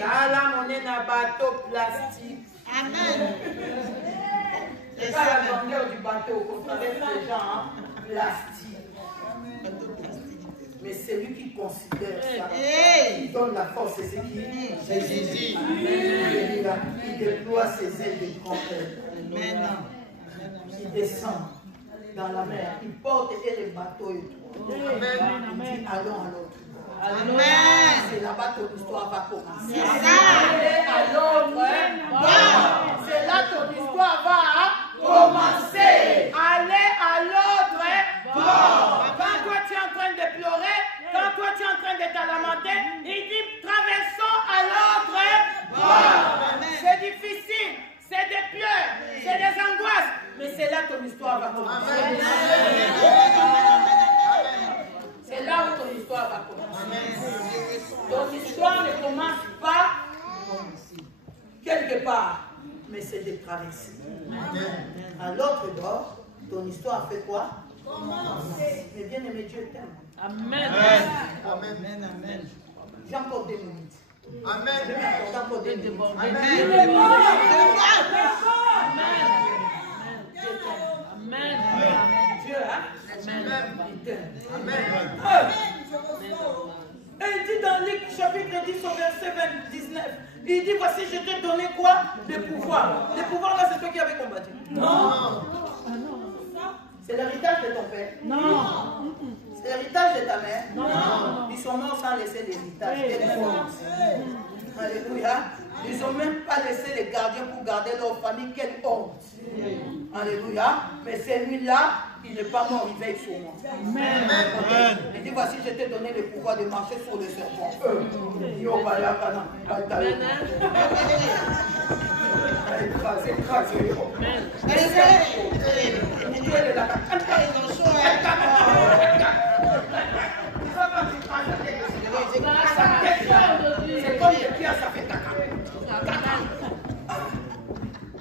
Là, on est dans un bateau plastique. Amen. C'est pas la grandeur du bateau, on traverse les gens en plastique. Mais c'est lui qui considère ça, qui donne la force, c'est qui? C'est Jésus. Il déploie ses ailes de grandeur. Il descend dans la mer, il porte et les bateaux et tout. Il dit allons à l'autre. Amen. C'est là-bas que l'histoire va commencer. C'est ça. Allez à l'autre bord. C'est là que l'histoire va commencer. Allez à l'autre bord. Quand toi tu es en train de pleurer, quand toi tu es en train de Salamandé, il dit traversons à l'autre bord. C'est difficile, c'est des pleurs, c'est des angoisses, mais c'est là que ton histoire va commencer. C'est là où ton histoire va commencer. Ton histoire ne commence pas quelque part, mais c'est de traverser. À l'autre bord, ton histoire fait quoi? Mais bien aimé, Dieu t'aime. Amen. Amen. Amen. J'ai encore 2 minutes. Amen. J'ai encore 2 minutes. Amen. Amen. Dieu, Amen. Et il dit dans Luc chapitre 10 au verset 19, il dit voici je t'ai donné quoi? Le pouvoir. Le pouvoir là c'est toi qui avais combattu. Non. C'est l'héritage de ton père. Non. C'est l'héritage de ta mère. Non. Ils sont morts sans laisser l'héritage. Alléluia. Ils n'ont même pas laissé les gardiens pour garder leur famille. Quelle honte. Alléluia. Mais celui-là, il n'est pas mort, il veille sur moi. Amen. Okay. Il dit voici, je t'ai donné le pouvoir de marcher sur le serpent. C'est comme des pierres, ça fait caca.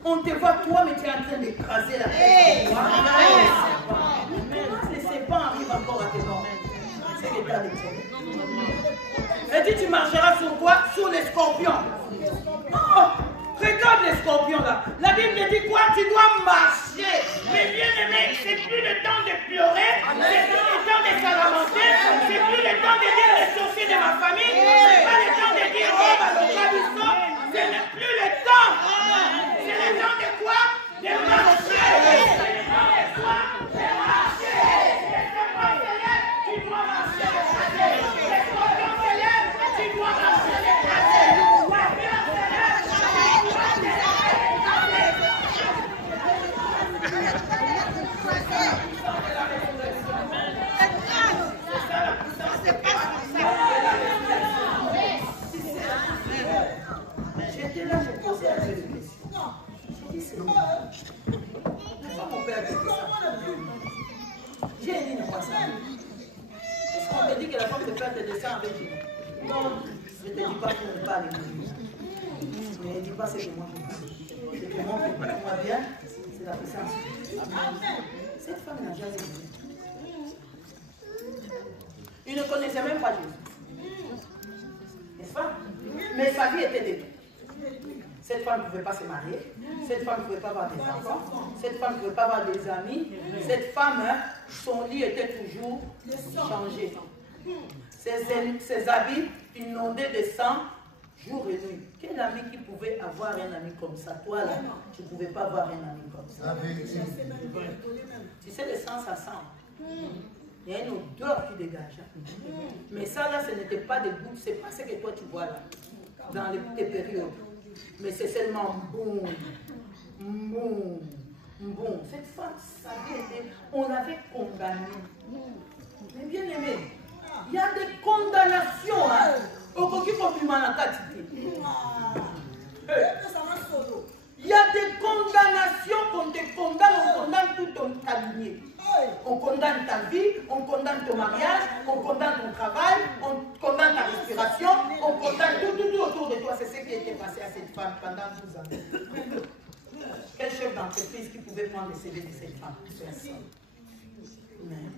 On te voit toi, mais tu es en train d'écraser la tête. Comment les serpents arrivent encore à te mordre? C'est l'état de Dieu. Elle dit tu marcheras sur quoi? Sur les scorpions. Oh, regarde les scorpions là. La Bible dit quoi? Tu dois marcher. Mais bien aimé, c'est plus le temps de pleurer, c'est plus le temps de s'alamenter, c'est plus le temps de dire les sorciers de ma famille, c'est pas le temps de dire oh bah le cabisson, ce n'est plus le temps. C'est le temps de quoi? De marcher. C'est le temps de quoi? De marcher. Les serpents se lèvent, tu dois marcher. Les scorpions se lèvent, tu dois marcher. Les pierres se lèvent, tu dois marcher. J'étais là, je posais à Dieu une question. J'ai dit, c'est moi. Pourquoi mon père a dit ça? J'ai dit, ne pas ça. Est-ce qu'on te dit que la femme de père te descend avec Dieu? Non, je ne te dis pas qu'on ne parle de Dieu. Mais ne dis pas ce que moi je dis. Ce que moi je vois bien, c'est la puissance. Cette femme n'a jamais vu. Il ne connaissait même pas Jésus. N'est-ce pas? Mais sa vie était détruite. Cette femme ne pouvait pas se marier. Cette femme ne pouvait pas avoir des enfants. Cette femme ne pouvait pas avoir des amis. Cette femme, son lit était toujours changé. Ses habits inondés de sang jour et nuit. Quel ami qui pouvait avoir un ami comme ça? Toi là, tu ne pouvais pas avoir un ami comme ça. Tu sais, le sang, ça sent. Il y a une odeur qui dégage. Mais ça là, ce n'était pas des gouttes. Ce n'est pas ce que toi tu vois là, dans tes périodes. Mais c'est seulement boum, boum, boum. Cette femme, sa vie était, on l'avait condamnée. Mais bien aimé, il y a des condamnations. Hein. Il y a des condamnations qu'on te condamne, on condamne toute ta lignée. On condamne ta vie, on condamne ton mariage, on condamne ton travail, on condamne ta respiration, on condamne tout autour de toi. C'est ce qui était passé à cette femme pendant 12 ans. Quel chef d'entreprise qui pouvait prendre le CV de cette femme? Personne. Mais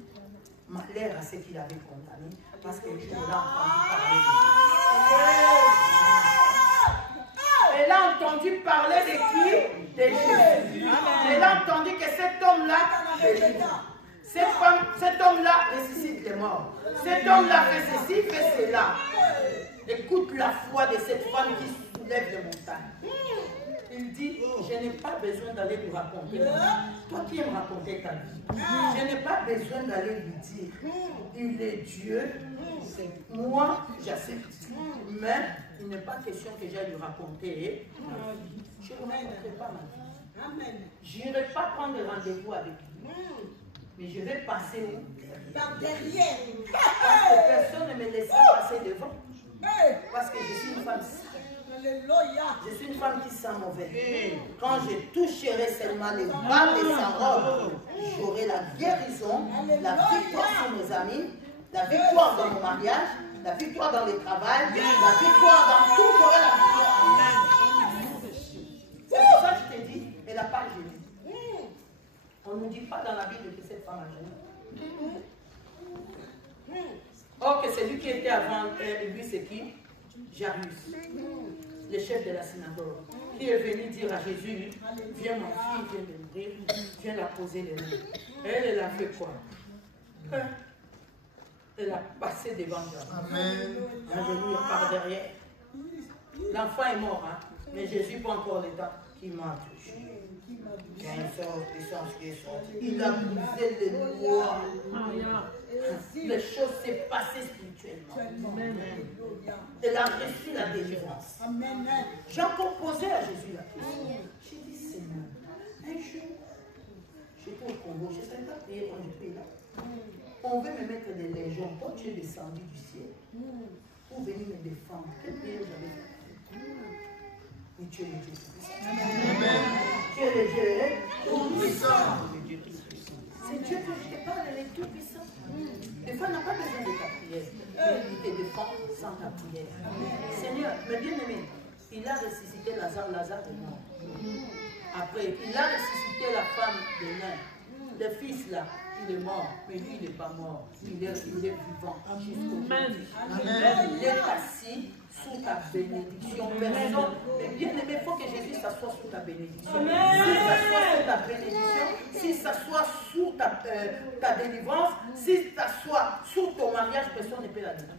malheur à ceux qui l'avaient condamné, parce que je l'ai entendu parler. Elle a entendu parler de qui? De Jésus. Elle a entendu que cet homme-là, cet homme-là ressuscite les morts. Cet homme-là fait ceci, fait cela. Écoute la foi de cette femme qui soulève les montagnes. Il dit, je n'ai pas besoin d'aller lui raconter. Toi qui aimes raconter ta vie, je n'ai pas besoin d'aller lui dire, il est Dieu, moi j'accepte. Mais il n'est pas question que j'aille lui raconter ma vie. Je ne raconterai pas ma vie. Je n'irai pas prendre rendez-vous avec lui. Mais je vais passer où? Par derrière. Parce que personne ne me laisse passer devant. Parce que je suis une femme sainte. Je suis une femme qui sent mauvais. Quand je toucherai seulement les barres de sa robe, j'aurai la guérison, la victoire sur mes amis, la victoire dans mon mariage, la victoire dans le travail, la victoire dans tout, j'aurai la victoire. C'est pour ça que je te dis, elle n'a pas gêné. On ne nous dit pas dans la Bible que cette femme a gêné. Or que celui qui était avant lui, c'est qui? Jairus, le chef de la synagogue, qui est venu dire à Jésus, viens mon fille, viens de mourir, viens la poser les mains. Elle a fait quoi? Elle a passé devant Jésus. Alléluia, par derrière. L'enfant est mort, hein? Mais Jésus pas encore le temps qui m'a touché. Il y a une sorte de sens qui est sorti. Il a brisé les lois. Les choses s'est passées spirituellement. Elle a reçu la délivrance. J'ai encore posé à Jésus la question. J'ai dit, Seigneur, un jour, j'étais au Congo, je ne savais pas prier quand j'étais là. On veut me mettre des légions. Toi, tu es descendu du ciel pour venir me défendre. Quel prière j'avais fait? Mais tu es le Dieu tout-puissant. Tu es le Dieu tout-puissant. C'est Dieu que je te parle, il est tout-puissant. Des fois, on n'a pas besoin de ta prière. Il te défend sans ta prière. Seigneur, mais bien aimé, il a ressuscité Lazare, Lazare est mort. Après, il a ressuscité la femme de Nain. Le fils là, il est mort, mais lui il n'est pas mort. Il est vivant jusqu'au bout. Il est assis sous ta bénédiction. Personne, mais bien aimé, il faut que Jésus s'assoie sous ta bénédiction. S'il s'assoit sous ta bénédiction, s'il s'assoit sous ta délivrance, s'il s'assoit sous ton mariage, personne ne peut la détruire.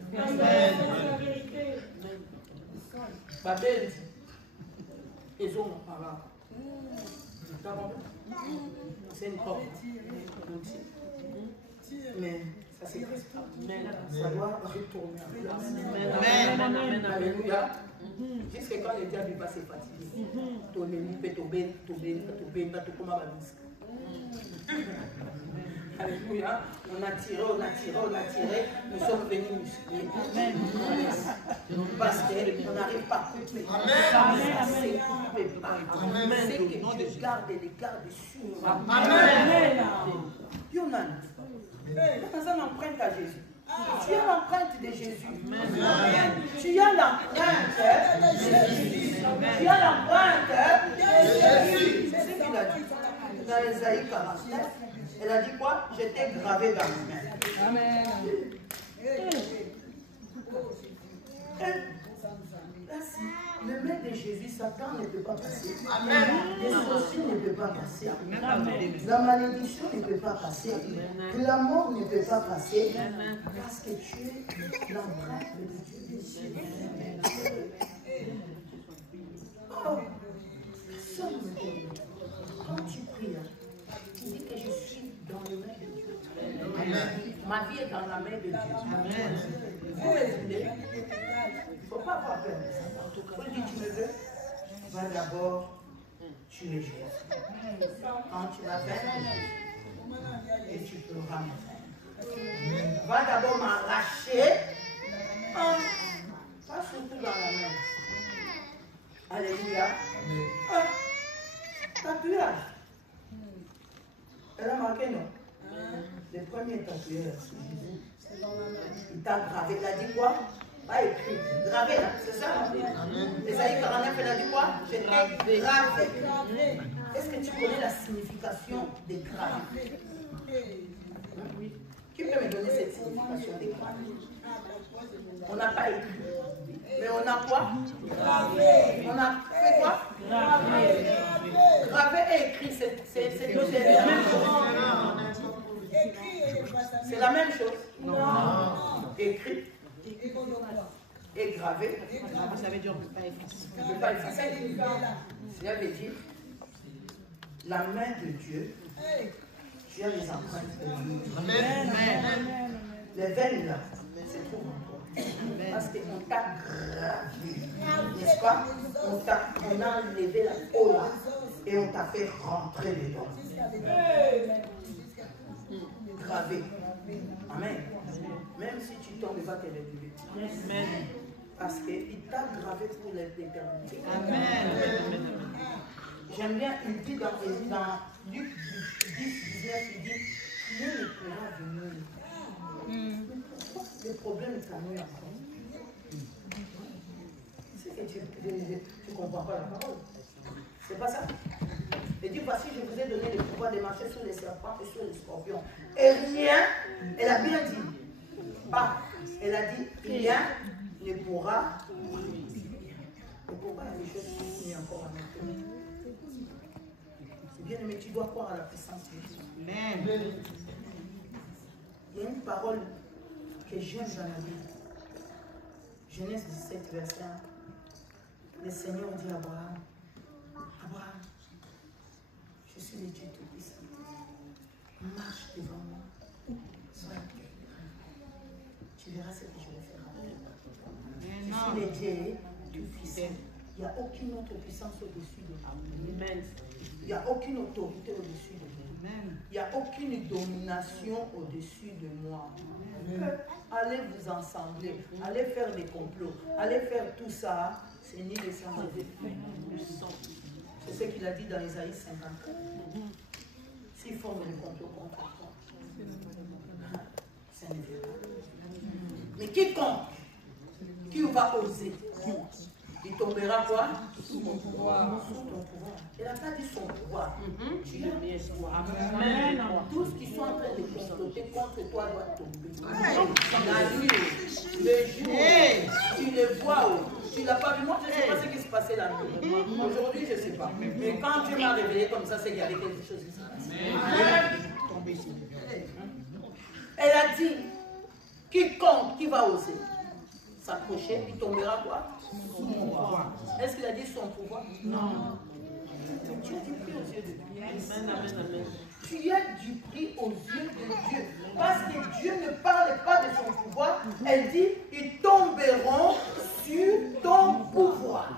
Babel, ils ont parlé. C'est une corde. Mais ça c'est ça doit retourner en place. Amen. Alléluia. Jusqu'à quand le diable va se fatiguer. Alléluia. On a tiré, nous sommes venus muscler. Parce qu'on n'arrive pas à couper. C'est que Dieu garde les gardes-dessus. Amen. Yonan, dans une empreinte à Jésus. Tu as l'empreinte de Jésus. Tu as l'empreinte de Jésus. Tu as l'empreinte de Jésus. C'est ce qu'il a dit. Dans Ésaïe 49, elle a dit quoi? J'étais gravé dans mes mains. Amen. Le main de Jésus, Satan ne peut pas passer. Amen. Les sorciers ne peuvent pas passer. Amen. La malédiction ne peut pas passer. La mort ne peut pas passer. Parce que tu es l'empreinte de Dieu. Oh, personne ne peut. Quand tu pries, tu dis que je suis dans les mains de Dieu. Amen. Ma vie est dans la main de Dieu. Amen. Vous m'écoutez? Il ne faut pas avoir peur de ça. Il faut dire, tu me veux, va d'abord tuer Jésus. Quand tu vas faire, et tu pleuras mes frères. Va d'abord m'arracher, pas surtout dans la main. Alléluia. Tatouage. Elle a marqué non. Le premier tatouage, c'est Jésus. Il t'a gravé, il a dit quoi? Pas écrit, gravé là, c'est ça? Ésaïe 49, elle a dit quoi? J'étais gravé. Est-ce que tu connais la signification des graves? Qui peut me donner cette signification des graves? On n'a pas écrit. Mais on a quoi? Gravé. On a fait quoi? Gravé. Gravé et écrit, c'est la même chose. C'est la même chose? Non. Écrit et gravé. Ça veut dire qu'on ne peut pas effacer. On ne peut pas effacer. Cela veut dire la main de Dieu. Tu as les empreintes de Dieu. Amen. Les veines là se trouvent en toi. Parce qu'on t'a gravé. N'est-ce pas? On a enlevé la peau là et on t'a fait rentrer dedans. gravé. Amen. Même si tu tombes, il va te relever. Amen. Parce qu'il t'a gravé pour l'éternité. Amen. J'aime bien, il dit dans Luc 10, 19, il dit, rien ne pourra venir. Le problème est à nous encore. C'est que tu ne comprends pas la parole. C'est pas ça. Il dit, voici, je vous ai donné le pouvoir de marcher sur les serpents et sur les scorpions. Et rien, elle a bien dit, pas, elle a dit, rien ne pourra. Et pourquoi il y a des choses qui sont encore à notre vie? C'est bien, mais tu dois croire à la puissance de Dieu. Amen. Il y a une parole que j'aime dans la Bible. Genèse 17, verset 1. Le Seigneur dit à Abraham, Abraham, je suis le Dieu Tout-Puissant. Marche devant moi. Sois tu verras ce que je vais faire. Je suis le Dieu Tout-Puissant. Il n'y a aucune autre puissance au-dessus de moi. Il n'y a aucune autorité au-dessus de moi. Il n'y a aucune domination au-dessus de moi. Allez vous ensembler, allez faire des complots, allez faire tout ça. C'est ni le sang de c'est ce qu'il a dit dans Isaïe 54. S'ils forment des complots contre toi, ça ne fait pas. Mais quiconque qui va oser, il tombera quoi? Sous mon pouvoir. Sous ton pouvoir. Il n'a pas dit son pouvoir. Tu l'as bien pouvoir. Amen. Tous qui sont en train de comploter contre toi doivent tomber. La nuit, le jour, tu le vois. Tu ne l'as pas vu. Moi, je ne sais pas ce qui se passait la nuit. Aujourd'hui, je ne sais pas. Mais quand tu m'as réveillé comme ça, c'est qu'il y avait quelque chose qui se passait. Elle a dit, quiconque qui va oser s'approcher, il tombera quoi? Sous mon pouvoir. Est-ce qu'il a dit son pouvoir? Non. Tu as du prix aux yeux de Dieu. Amen, amen, amen. Tu as du prix aux yeux de Dieu. Parce que Dieu ne parle pas de son pouvoir. Elle dit, ils tomberont sur ton pouvoir.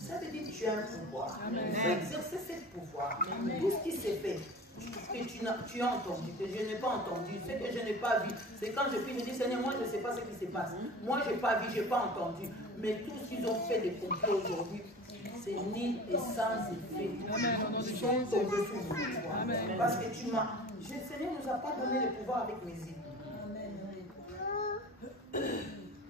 Ça veut dire que tu as un pouvoir. Il faut exercer ce pouvoir. Tout ce qui s'est fait, que tu as entendu, que je n'ai pas entendu, ce que je n'ai pas vu. C'est quand je prie, je dis, Seigneur, moi je ne sais pas ce qui se passe. Moi je n'ai pas vu, je n'ai pas entendu. Mais tout ce qu'ils ont fait des complots aujourd'hui, c'est nul et sans effet. Ils sont tombés sous le pouvoir. Parce que tu m'as... Le Seigneur ne nous a pas donné le pouvoir avec mes îles.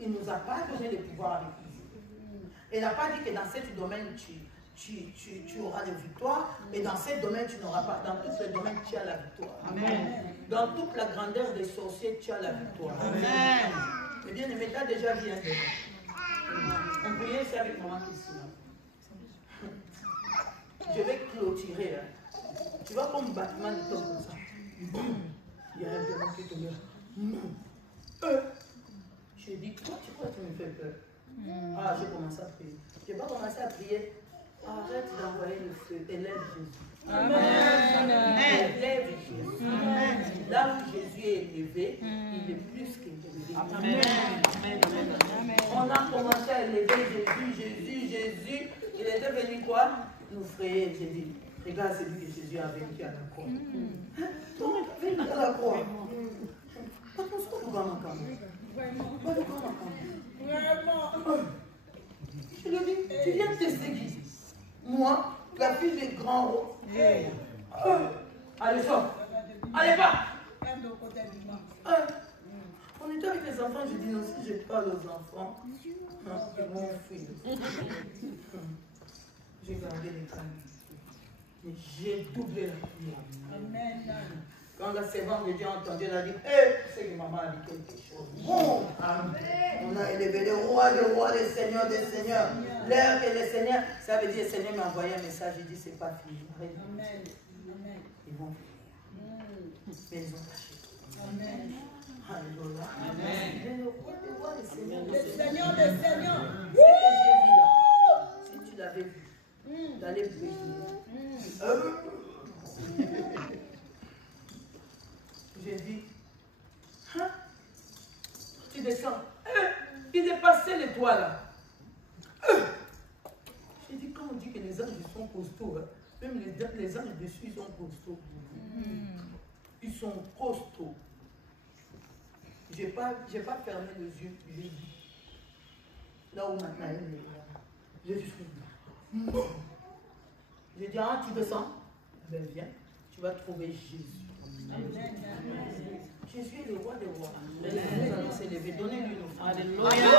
Il ne nous a pas donné le pouvoir avec mes îles. Il n'a pas dit que dans ce domaine, tu auras des victoires, et dans ce domaine, tu n'auras pas. Dans tous les domaines, tu as la victoire. Amen. Dans toute la grandeur des sorciers, tu as la victoire. Amen. Mais bien aimé, tu as déjà vu un démon. On priait ici avec maman Christine. Je vais clôturer. Hein. Tu vois comme bâtiment de tombe comme ça. Il y a un démon qui tombe là. Je dis, toi, tu crois que tu me fais peur? Ah, j'ai commencé à prier. Je n'ai pas commencé à prier. Arrête d'envoyer le feu. Élève Jésus. Amen. Élève Jésus. Amen. Là où Jésus est élevé, il est plus qu'élevé. Amen. Amen. On a commencé à élever Jésus. Il est devenu quoi? Nous frayer. J'ai dit, regarde celui que Jésus a vaincu à la croix. Donc, vaincu à la croix. Pas pour ce qu'on va m'entendre. Pas pour qu'on m'entende. Je lui dis, tu viens de tester qui? Moi, la fille des grands rots. Allez, sors. Allez, pas. On était avec les enfants, je dis non, si je parle aux enfants, non, ils vont fuir. J'ai gardé les crânes. Mais j'ai doublé la prière. Amen. Quand la servante de Dieu a entendu, elle a dit, c'est que maman a dit quelque chose. Bon, on a élevé le roi des rois, le seigneur des seigneurs. L'heure que le Seigneur, ça veut dire, le Seigneur m'a envoyé un message, il dit, c'est pas fini. Amen. Ils vont mais ils ont caché. Amen. Alléluia. Amen. Le roi des rois, le Seigneur des seigneurs. Ce que j'ai vu là, si tu l'avais vu, d'aller briller. J'ai dit, hein? Tu descends. Il est passé les toits là. J'ai dit, quand on dit que les anges sont costauds, hein, même les anges dessus ils sont costauds. Ils sont costauds. Je n'ai pas fermé les yeux. J'ai dit. Là où maintenant elle est là. J'ai dit. J'ai dit, ah, tu descends? Ben viens, tu vas trouver Jésus. Amen. Jésus est le roi des rois. Nous allons s'élever. Donnez-lui nos frères. Alléluia.